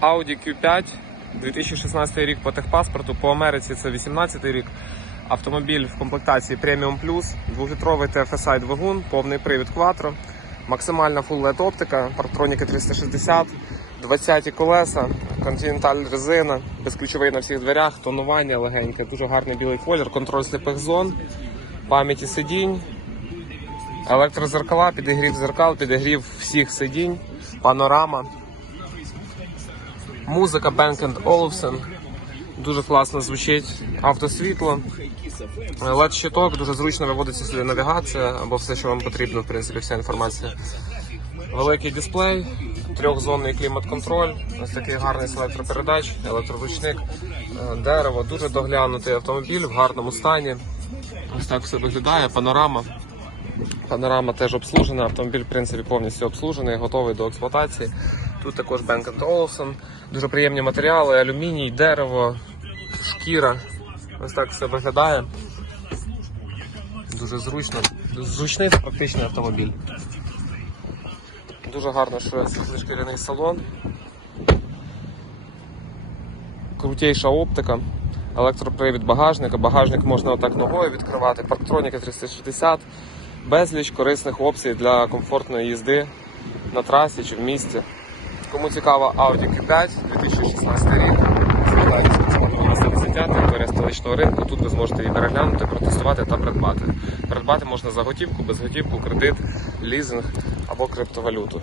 Audi Q5, 2016 рік по техпаспорту, по Америці це 18 рік. Автомобіль в комплектації Premium Plus, 2-літровий TFSI двигун, повний привід Quattro, максимальна Full LED оптика, парктроніки 360, 20 колеса, Continental резина, безключовий на всіх дверях, тонування легеньке, дуже гарний білий колір, контроль сліпих зон, пам'яті сидінь, електрозеркала, підігрів зеркал, підігрів всіх сидінь, панорама. Музика Bang Olufsen. Дуже класно звучить. Автосвітло. led щиток дуже зручно виводиться сюди навігація або все, що вам потрібно, в принципі, вся інформація. Великий дисплей, трьохзонний клімат-контроль, ось такий гарний з електропередач, електроручник, е, дерево, дуже доглянутий автомобіль в гарному стані. Ось так все виглядає, панорама. Панорама теж обслужена, автомобіль в принципі повністю обслужений, готовий до експлуатації. Тут також Bang Olufsen, дуже приємні матеріали, алюміній, дерево, шкіра. Ось так все виглядає. Дуже зручно. Зручний практичний автомобіль. Дуже гарно шведський шкіряний салон. Крутейша оптика. Електропривід багажника. Багажник можна отак ногою відкривати. Парктроніки 360. Безліч корисних опцій для комфортної їзди на трасі чи в місті. Кому цікаво Audi Q5 2016 рік, 150 територія столичного ринку. Тут ви зможете її переглянути, протестувати та придбати. Придбати можна за готівку, безготівку, кредит, лізинг або криптовалюту.